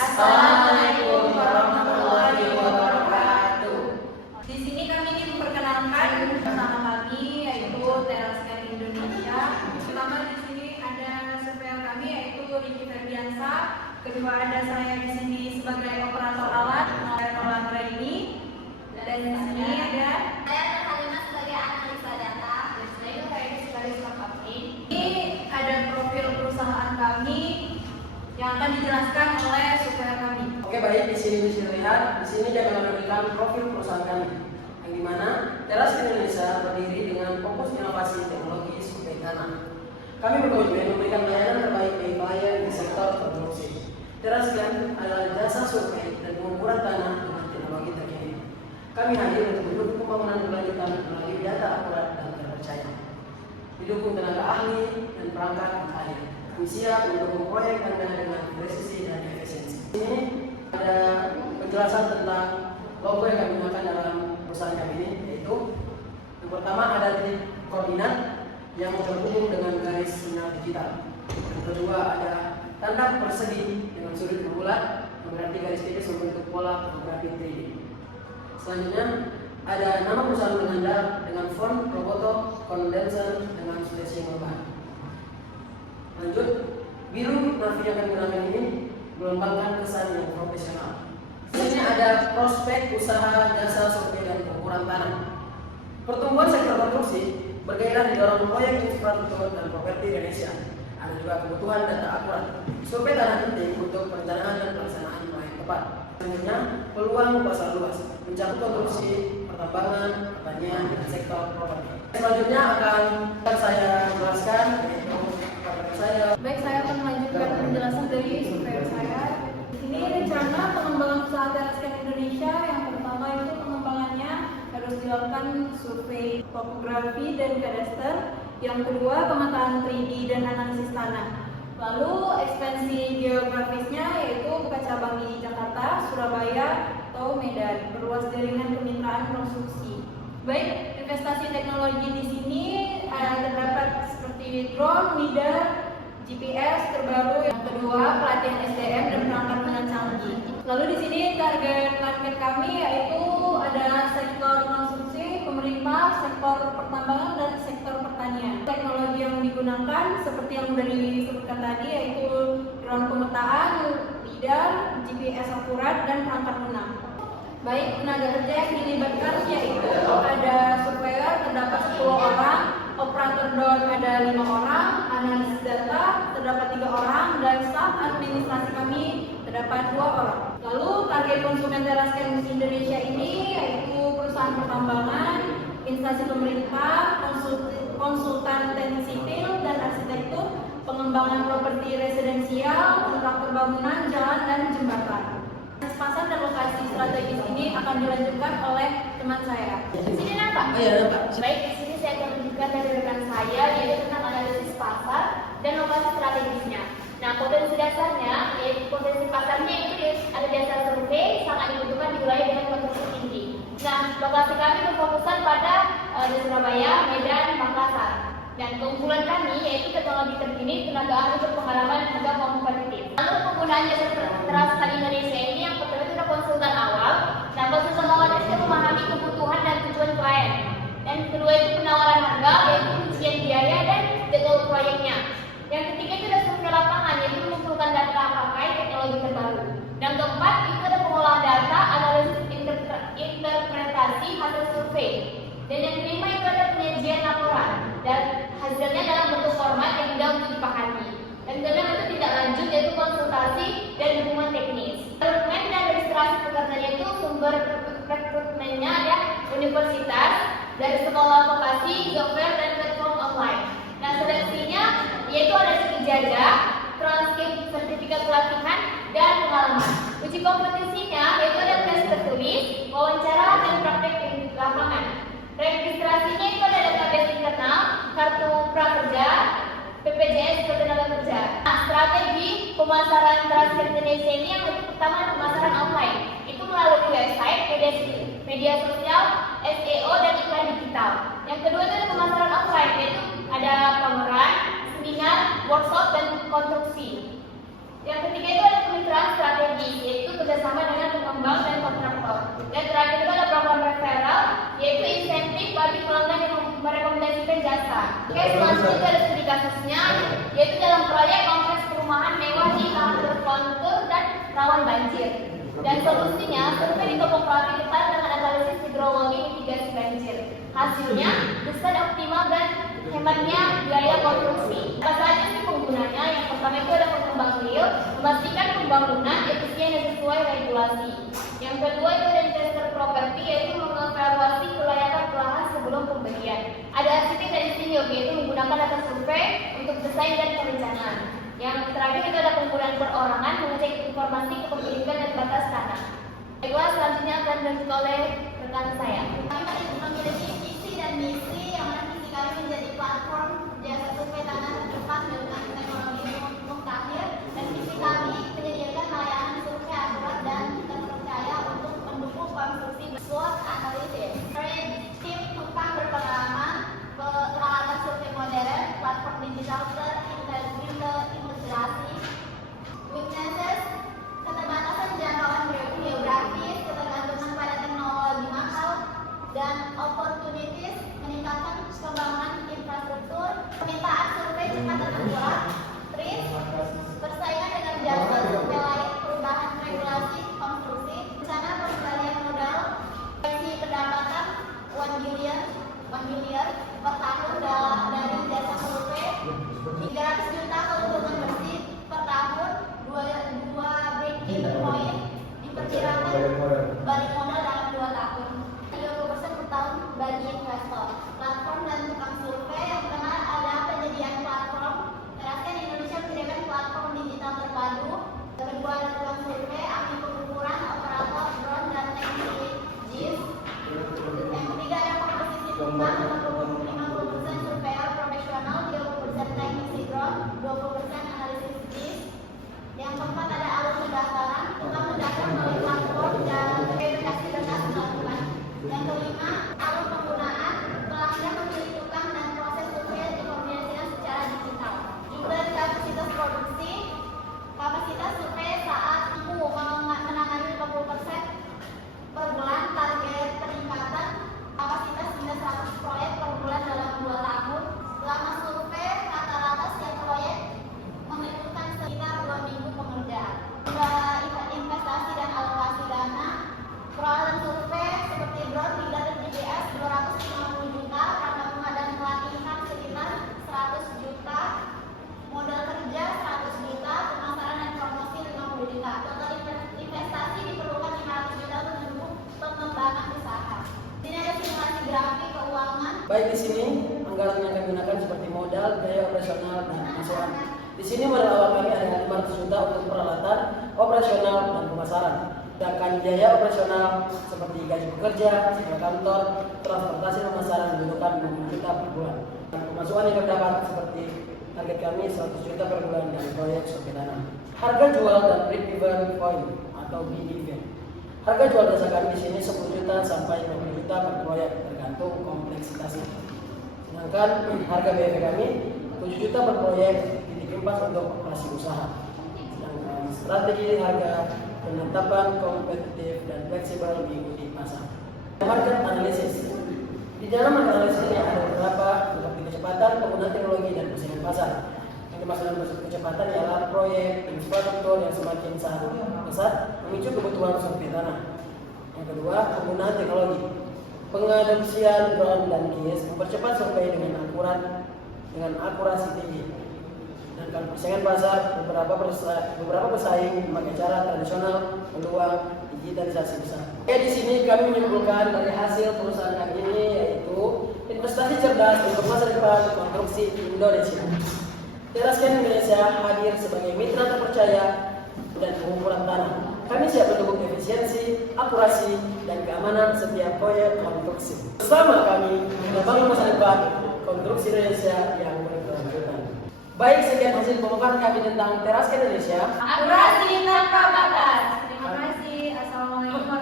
Assalamualaikum warahmatullahi wabarakatuh. Di sini kami ingin memperkenalkan bersama kami yaitu Terascan Indonesia. Pertama di sini ada surveyor kami yaitu Ricky Ferdiansa. Kedua ada saya di sini sebagai operator alat Nolan ini. Dan di sini ada Saya Nurhalimah sebagai analisa data. dan saya Faida sebagai staff admin. Ini ada profil perusahaan kami yang akan dijelaskan oleh surveyor kami. Oke, baik, di sini bisa lihat, di sini dia akan memberikan profil perusahaan kami, yang dimana Terascan Indonesia berdiri dengan fokus inovasi teknologi survei tanah. Kami berkomitmen memberikan layanan terbaik bagi klien di sektor produksi. Terascan adalah jasa survei dan pengukuran tanah dengan teknologi terkini. Kami hadir untuk mendukung pembangunan berkelanjutan melalui data akurat dan terpercaya. Didukung tenaga ahli dan perangkat ahli. Kami siap mendukung proyek Anda dengan presisi dan efisiensi. Ini ada penjelasan tentang logo yang kami gunakan dalam perusahaan kami ini, yaitu yang pertama ada titik koordinat yang terhubung dengan garis sinyal digital. Yang kedua ada tanda persegi dengan sudut berbulat, berarti garis tipis membentuk pola topografi 3D. Selanjutnya ada nama perusahaan mengandar dengan font Roboto Condenser dengan spesies urban. Lanjut, biru navy yang kami gunakan ini melambangkan kesan yang profesional. Di sini ada prospek usaha jasa survei dan pengukuran tanah. Pertumbuhan sektor konstruksi bergairah didorong proyek infrastruktur dan properti Indonesia. Ada juga kebutuhan data akurat. Survei tanah penting untuk perencanaan dan pelaksanaan proyek tepat. Selanjutnya, peluang pasar luas mencakup konstruksi, pertambangan, pertanian, dan sektor properti. Selanjutnya akan saya jelaskan yaitu saya. Baik, saya akan melanjutkan penjelasan dari surveyor saya. Di sini rencana pengembangan usaha Terascan Indonesia yang pertama itu pengembangannya harus dilakukan survei topografi dan kadaster. Yang kedua pemetaan 3D dan analisis tanah. Lalu ekspansi geografisnya yaitu buka cabang di Jakarta, Surabaya, atau Medan, perluas jaringan kemitraan konstruksi. Baik, investasi teknologi di sini terdapat seperti drone, LiDAR, GPS terbaru. Yang kedua, pelatihan SDM dan perangkat lunak canggih. Lalu di sini target market kami yaitu ada sektor konstruksi, pemerintah, sektor pertambangan dan sektor pertanian. Teknologi yang digunakan seperti yang sudah disebutkan tadi yaitu drone pemetaan, LiDAR, GPS akurat dan perangkat lunak. Baik, tenaga kerja yang dilibatkan yaitu ada surveyor terdapat 10 orang, operator drone ada 5 orang, analis data terdapat 3 orang, dan staf administrasi kami terdapat 2 orang. Lalu target konsumen Terascan Indonesia ini yaitu perusahaan pertambangan, instansi pemerintah, konsultan teknik sipil dan arsitektur, pengembangan properti residensial, kontraktor bangunan, jalan dan jembatan. Pasar dan lokasi strategis ini akan dilanjutkan oleh teman saya. Di sini nampak? Iya, nampak. Baik, di sini saya akan tunjukkan dari rekan saya yaitu tentang analisis pasar dan lokasi strategisnya. Nah, potensi dasarnya yaitu potensi pasarnya itu ada dasar survei sangat dibutuhkan di wilayah dengan konstruksi tinggi. Nah, lokasi kami berfokusan pada di Surabaya, Medan, Makassar. Dan keunggulan kami yaitu teknologi terkini, tenaga ahli berpengalaman juga kompetitif. Lalu penggunaannya Terascan Indonesia ini yang pertama itu adalah konsultan awal. Nah, konsultan awal itu memahami kebutuhan dan tujuan klien. Dan kedua itu penawaran harga, yaitu rincian biaya dan detail proyeknya. Yang ketiga itu ada survei lapangan, yaitu mengumpulkan data pakai teknologi terbaru. Dan keempat itu ada pengolah data, analisis interpretasi hasil survei. Dan yang kelima itu ada penyajian laporan dan hasilnya dalam bentuk format yang mudah untuk dipahami. Dan keenam itu tidak lanjut yaitu konsultasi dan dukungan teknis. Rekrutmen dan registrasi pekerjanya itu sumber rekrutmennya ada universitas, dari sekolah vokasi, job fair dan platform online. Nah, seleksinya yaitu ada ijazah, transkrip, sertifikat pelatihan dan pengalaman. Uji kompetisinya yaitu ada tes tertulis, wawancara dan praktek di lapangan. Registrasinya itu ada database internal, kartu prakerja, BPJS ketenaga kerja. Nah, strategi pemasaran Terascan Indonesia ini yang pertama pemasaran online. Itu melalui website, media sosial, SEO dan iklan digital. Yang kedua itu ada pemasaran offline, yaitu ada pameran, seminar, workshop dan konstruksi. Yang ketiga itu ada kemitraan strategis. jasa. Oke, selanjutnya ada studi kasusnya, yaitu dalam proyek kompleks perumahan mewah di lahan berkontur dan rawan banjir. Dan solusinya, survei topografi depan dengan analisis hidrologi mitigasi banjir. Hasilnya, desain optimal dan hematnya biaya konstruksi. Apa saja sih penggunanya? Yang pertama itu ada pengembang real, memastikan pembangunan efisien dan sesuai regulasi. Yang kedua itu ada investor properti, yaitu mengevaluasi kelayakan lahan sebelum pembelian. Ada arsitek dan insinyur, yaitu menggunakan data survei untuk desain dan perencanaan. Yang terakhir itu ada penggunaan perorangan, mengecek informasi kepemilikan dan batas tanah. Baiklah, selanjutnya akan dilanjut oleh rekan saya. Kami memiliki visi dan misi yang mana visi kami menjadi platform jasa survei tanah terdepan dengan teknologi mutakhir, dan visi kami menyediakan layanan survei akurat dan terpercaya untuk mendukung konstruksi SWOT analisis. Tim tukang berpengalaman, peralatan survei modern, platform digital terintegrasi, weaknesses, keterbatasan jangkauan geografis, ketergantungan pada teknologi mahal, dan opportunities, meningkatkan pembangunan infrastruktur, permintaan survei cepat dan akurat, risk, persaingan dengan jasa survei lain, perubahan regulasi konstruksi, rencana pengembalian modal, versi pendapatan 1 billion per tahun dari jasa survei, 300 juta keuntungan bersih per tahun, 2 break-even point, diperkirakan balik modal dalam 2 tahun, 30% per tahun bagi investor. Platform dan tukang survei yang pertama ada penyediaan platform. Teraskan Indonesia menyediakan platform digital terpadu. Yang kedua ada tukang survei, ahli pengukuran, operator drone dan teknisi JIS. Yang ketiga ada komposisi tukang, 50% surveyor profesional, 30% teknisi drone, 20% analisis JIS. Yang keempat ada alur pendaftaran, tukang mendaftar melalui platform dan verifikasi berkas dilakukan. Yang kelima, alur penggunaan, pelanggan memilih tukang dan proses survei dikoordinasikan secara digital. Juga kapasitas produksi, kapasitas survei saat mampu menangani 50% per bulan, target peningkatan kapasitas hingga 100 proyek per bulan dalam 2 tahun. Lama survei rata-rata setiap proyek membutuhkan sekitar 2 minggu pengerjaan. Investasi dan alokasi dana, peralatan survei seperti drone, hingga GPS 250 juta, pramugara dan pelatihan sekitar 100 juta, modal kerja 100 juta, pemasaran dan promosi 50 juta. Total investasi diperlukan 500 juta untuk mendukung pengembangan usaha. Sini ada simulasi grafik keuangan. Baik, di sini anggaran yang kami gunakan seperti modal, biaya operasional, dan pemasaran. Di sini modal awal kami ada 500 juta untuk peralatan, operasional, dan pemasaran. Sedangkan biaya operasional seperti gaji pekerja, sewa kantor, transportasi, pemasaran membutuhkan 50 juta per bulan. Dan pemasukan yang terdapat seperti target kami 100 juta per bulan dan proyek survei tanah. Harga jual dan break-even point atau BEV. Harga jual jasa kami di sini 10 juta sampai 50 juta per proyek tergantung kompleksitasnya. Sedangkan harga BEV kami 7 juta per proyek ditimpas untuk operasi usaha. Sedangkan strategi harga penetapan kompetitif dan fleksibel mengikuti pasar. Market analisis. Di dalam market analisis ini ada beberapa seperti kecepatan, penggunaan teknologi, dan persaingan pasar. Yang dimaksud dengan kecepatan ialah proyek infrastruktur yang semakin sangat besar memicu kebutuhan survei tanah. Yang kedua, penggunaan teknologi. Pengadopsian drone dan GIS mempercepat survei dengan akurasi tinggi. Dan kalau persaingan pasar, beberapa pesaing memakai cara tradisional, peluang digitalisasi besar. Oke, di sini kami menyimpulkan dari hasil perusahaan kami ini yaitu investasi cerdas untuk masa depan konstruksi Indonesia. Teraskan Indonesia hadir sebagai mitra terpercaya dan pengukuran tanah. Kami siap mendukung efisiensi, akurasi, dan keamanan setiap proyek konstruksi. Bersama kami membangun masa depan konstruksi Indonesia yang berkelanjutan. Baik, sekian hasil pemaparan kami tentang Teraskan Indonesia. Akurasi tanpa batas. Terima kasih. Assalamualaikum warahmatullahi